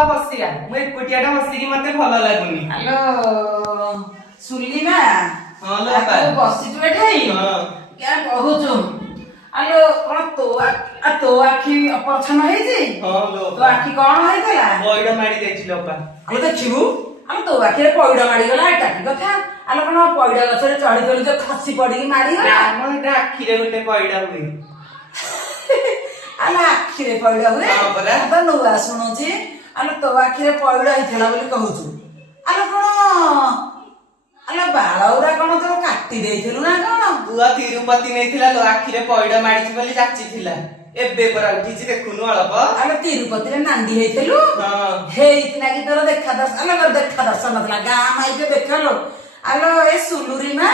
बुआ बसिया मु एकुटियाटा बसिकी मते भल लागुनी। हेलो सुलीमा। हां लो बा तू बसितु एठाई। हां क्या कहूछु? हेलो कोन तो आखी ऑपरेशन होई जी? हां लो तो आखी कोन होइतला? बॉयडा मारी देछि लो बा। हम देखिबु हम तो आखी रे पइडा मारी गला एटा की कथा। आलो कोन पइडा गछरे चढ़ी चढ़ी जे खसी पड़ी मारी गला। हमर एटा आखिरे गोटे पइडा हुई। आलो आखी रे पइडा हुए? हां परा। त नुआ सुनुची। आलो तो आखी रे पइडा हिथला बोली कहूछु। आलो कोन आलो बाळौरा कोन तो काटी देइथिलु ना कोन? बुआ तिरुपति नेथिला लो आखिरे पइडा मारिछि बोली जाची थिला। एबे परा उठिछि देखुनु अळप। आलो तिरुपति रे नांदी हेइथिलु? हां हेइतना कि तोर देखा दर्शन आलो देखा दर्शन नथला गां माइके देखलो। आलो ए सुलुरी मा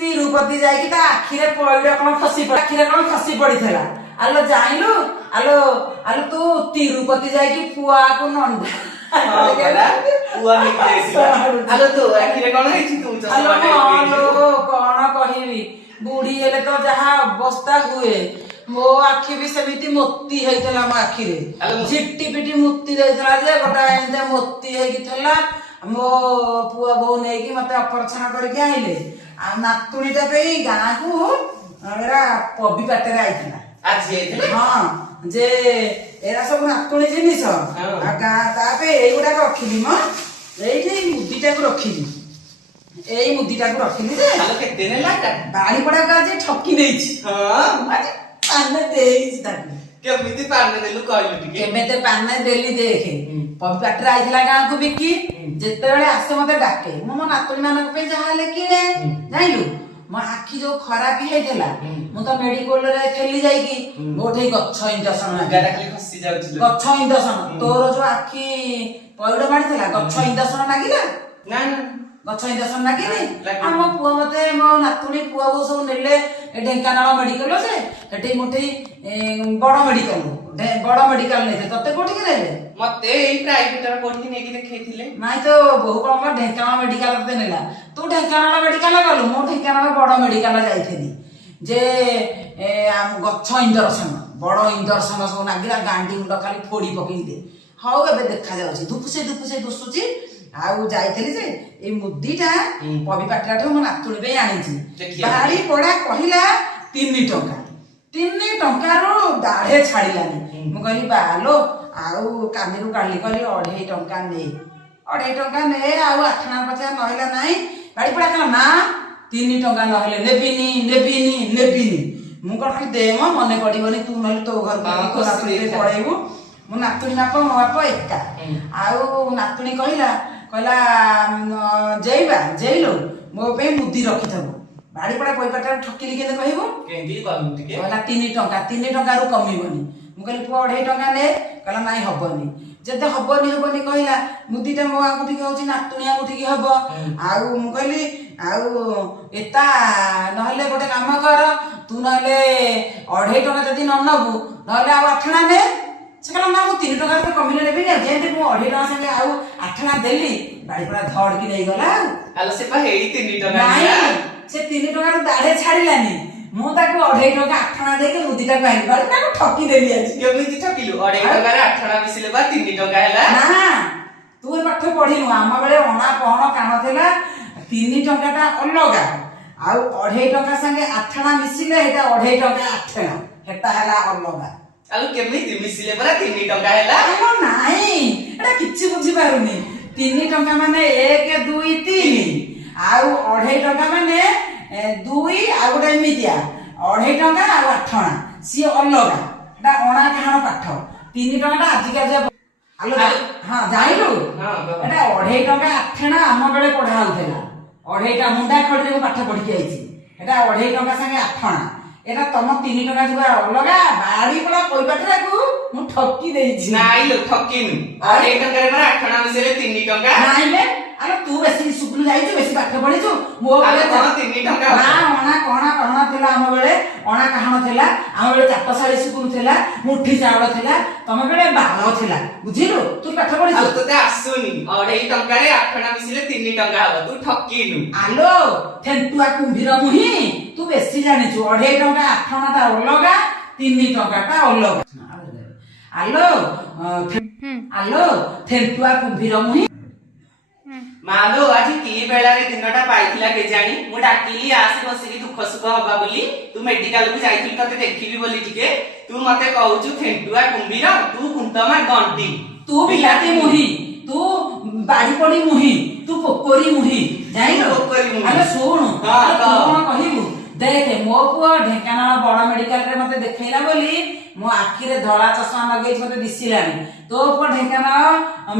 तिरुपति जाई कि ता आखी रे पइडा कोन खसी पड़ी आखी रे कोन खसी पड़ीथला। आलो जाइलु आलो आलो तू तिरुपति जाई कि पुआ को नंदा हां परा बुआ ने देथिला। आलो तो आखिरे कोन हेछि तू आलो चश्मा आलो कोन कहिबी बुढ़ी हेले तो जहा अवस्था हुए मो आखी भी सेमिति मोती हेइतला मो आखी रे झिट्टी पिटी मोती देइतला जे गोटा एंते मोती हेइकी थला मो पुआ बो नै कि मते ऑपरेशन करके आइले आ नातुणीटा पे गां को एरा पबी पाटे रे आइतला आज हेइतले। हां जे एरा सब नातुणी जिनिस आ गां ता पे एगुडा रखिली म एइठी मुदीटा को रखिली एई मुदीटा को रखिली जे आलो केते ने लाटा बाड़ी पड़ा का जे ठकी देइछि। हां आज पाने देइछि ताकि केमिति पारने देलु कहलु टिके। केमेते पाने देली देखे पबी पाटे रे आइतला गां को बिकी जेते बेले आसे मते डाके मो नातुणी मानक पे जहा लेकी रे जाइलु मो आखी जो खराब हेइतला मु तो मेडिकल रे थेली जाई की मोठे गच्छ इंजेक्शन गाडा खाली खसी जाउछि लो। गच्छ इंजेक्शन तोर जो आखी पइड मारितला गच्छ इंजेक्शन लागिला ना ना गच्छ इंजेक्शन लागिनी हम पुआ मते मो नातुणी पुआ बो सब नेले ढेंकानाल मेडिकल से हेटी मोठे बड़ मेडिकल नेते तते कोठी के नेले मते एई प्राइवेट रे कोठी नेकी देखैथिले। नाइ तो बहु कम ढेंकानाल मेडिकल ते नेला तू ढेंकानाल मेडिकल गलु मो ढेंकानाल बड़ मेडिकल जाइथिनी जे गच्छ इंजेक्शन बड़ इंजेक्शन सब नागिला गांडी मुंड खाली फोड़ी पकई दे हाउ एबे देखा जाउछि धुपुसे दुसुची आउ जाइथिली जे ए मुदीटा पबी पाटराठो मो नातुणी पे आनिछि बाड़ी पड़ा कहिला 3 टंका रो दाढे छाडिलानी मु कहली बालो आउ कानीरु काढली कहली 2.5 टंका ने 2.5 टंका ने आउ आठना पचा नहिला नाही बाड़ी पड़ा कहला ना 3 टंका नहले नेबिनी मु कहली दे म मने पडिबनी तू नहले तो घर को नातुणी पे पळेबू मो नातुणी बाप मो बाप एका आउ नातुणी कहला जेइलो मो पे मुदी रखी थबो बाड़ी पड़ा कोई पाटा ठकिली केने कहबो केंदी कहलु टिके कहला 3 टंका रु कमिबनी मु कहली 2.5 टंका ने कहला नाही हबनी जते हबनी कहला मुदीटा मो आगुठी के होची नातुणी आगुठी के हबो आउ मु कहली आउ एता नहले गोटे काम कर तू नहले 2.5 टंका जदी न नबु नहले आउ आठना ने से कहला ना मु 3 टंका तो कमिले नेबी ना जेते मु 2.5 टंका संगे आउ आठना देली बाड़ी पड़ा धड़ की नै गला आलो से पा हेई 3 टंका नहीं से 3 टंका रो दाढे छाडिलानी मु ताको 2.5 टंका आठना दे के मुदीटा पाइली बाड़ी ताको ठकी देली आज केमिति ठकिलु 2.5 टंका रे आठना मिसिले बा 3 टंका हैला ना तू ए पाठ पढिनु आमा बेले ओना पहण काण थिला 3 टंका ता अलगा आउ 2.5 टंका संगे आठना मिसिले हेटा 2.5 टंका आठना हेटा हला अलगा आलो केमिति मिसिले बरा 3 टंका हैला आलो नाही एटा किछि बुझी पारुनी 3 टंका माने 1 2 3 आउ 2.5 टंका माने 2 आ गोटे एमितिया 2.5 टंका आ आठना सी अलगा एटा ओणा काहण पाठ 3 टंका आजिका जे आलो हां जाइलु हां एटा 2.5 टंका आठना हम बेले पढा होतेला 2.5 टा मुंडा खडे को पाठ पढी के आइछि एटा 2.5 टंका संगे आठना एटा तम 3 टंका जुबा अलगा बाड़ी पड़ा कोई पाटरा को मु ठकी देइछि नाइ लो ठकिनु 2.5 टंका रे बरा आठना मिसिले 3 टंका नाइ ले अरे तू बेसी सुकुल जाइछु बेसी पाठ पढिछु मो आलो कोन 3 टंका ना ओना कोना कहना थिला हम बेले ओना कहना थिला हम बेले चाटसाळी सुकुल थिला मुठी चावल थिला तम बेले बालो थिला बुझिलु तू पाठ पढिछु आलो तते आसुनी 2.5 टंका रे आठना मिसिले 3 टंका हबो तू ठकिनु आलो थेंटुआ कुंभीर मुही तू बेसी जानिछु 2.5 टंका आठना ता अलगा 3 टंका ता अलगा ଆଲୋ ଆଲୋ ଥେଣ୍ଟୁଆ କୁମ୍ଭୀର ମୁହିଁ ମାଲୋ ଆଜି କି ବେଳାରେ ଦିନଟା ପାଇଥିଲା କେଜାଣି ମୁଁ ଡାକିଲି ଆସି ବସିକି ଦୁଃଖ ସୁଖ ହବା ବୋଲି ତୁ ମେଡିକାଲ କୁ ଯାଇଥିଲି ତତେ ଦେଖିବି ବୋଲି ଟିକେ ତୁ ମତେ କହୁଛୁ ଥେଣ୍ଟୁଆ କୁମ୍ଭୀର ତୁ କୁନ୍ତମା ଗଣ୍ଡି ତୁ ବିଲାତି ମୁହିଁ ତୁ ବାଡ଼ି ପଡି ମୁହିଁ ତୁ ପୋକରୀ ମୁହିଁ ଜାଣିଲୁ ପୋକରୀ ମୁହିଁ। ଆଲୋ ଶୁଣୁ ହଁ, ତୁ କହ। କଣ କହିବୁ ଦେଖେ ମୋ ପୁଅ ଢେଙ୍କାନାଳ ବଡ ମେଡିକାଲରେ ମତେ ଦେଖେଇଲା ବୋଲି ମୋ ଆଖିରେ ଧଳା ଚଷମା ଲଗେଇଛି ମତେ ଦିଶିଲାନି ତୋ ପୁଅ ଢେଙ୍କାନାଳ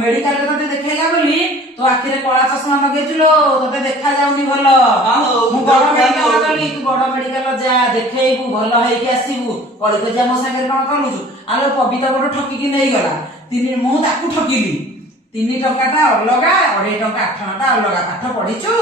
ମେଡିକାଲରେ ତତେ ଦେଖେଇଲା ବୋଲି ତୋ ଆଖିରେ କଳା ଚଷମା ଲଗେଇଛୁ ଲୋ ତତେ ଦେଖା ଯାଉନି ଭଲ ହଉ, ମୁଁ ବଡ ହଉ। ମେଡିକାଲ ଗଲି ତୁ ବଡ ମେଡିକାଲ ଯା ଦେଖେଇବୁ ଭଲ ହେଇକି ଆସିବୁ କଳିକ ଯା ମୋ ସାଙ୍ଗରେ କଣ କରୁଛୁ ଆଲୋ କବିତା ଗୋଟେ ଠକିକି ନେଇଗଲା ମୁଁ ତାକୁ ଠକିଲି 3 ଟଙ୍କାଟା ଅଲଗା 2.5 ଟଙ୍କା 8 ଟଙ୍କା ଅଲଗା ପାଠ ପଢିଛୁ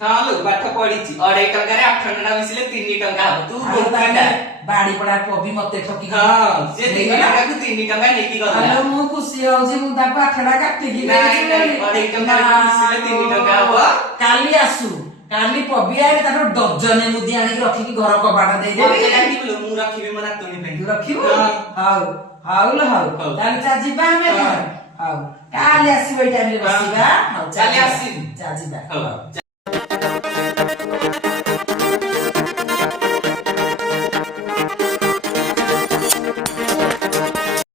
ହଁ ଲୋ ପାଠ ପଢିଛି 2.5 ଟଙ୍କାରେ 8 ଟଙ୍କା ମିଶିଲେ 3 ଟଙ୍କା ହବ ତୁ ବୋକାଟା ବାଡି ପଡା କବି ମତେ ଠକିକି ହଁ ସେ 3 ଟଙ୍କାକୁ 3 ଟଙ୍କା ନେଇକି ଗଲା ଆଲୋ ମୁଁ ଖୁସି ହଉଛି ମୁଁ ତାକୁ 8 ଟଙ୍କା କାଟିକି ନାଇଁ, ନାଇଁ, 2.5 ଟଙ୍କାରେ ମିଶିଲେ 3 ଟଙ୍କା ହବ। କାଲି ଆସୁ କାଲି ପବିଆରେ ତାଠୁ ଡଜନେ ମୁଦି ଆଣିକି ରଖିକି ଘର କବାଟ ମତେ ଦେଇଦେବି ଡାକିବୁ ଲୋ, ମୁଁ ରଖିବି ମୋ ନାତୁଣୀ ପାଇଁ ତୁ ରଖିବୁ ହଁ। ହଉ ହଉ ଲୋ ହଉ ହଉ। ତାହେଲେ ଚା ଯିବା ଆମେ ହଁ। ହଉ କାଲି ଆସିବ ଏଇ ଟାଇମରେ ବସିବା ହଉ କାଲି ଆସିବି। ଚା ଯିବା ହଉ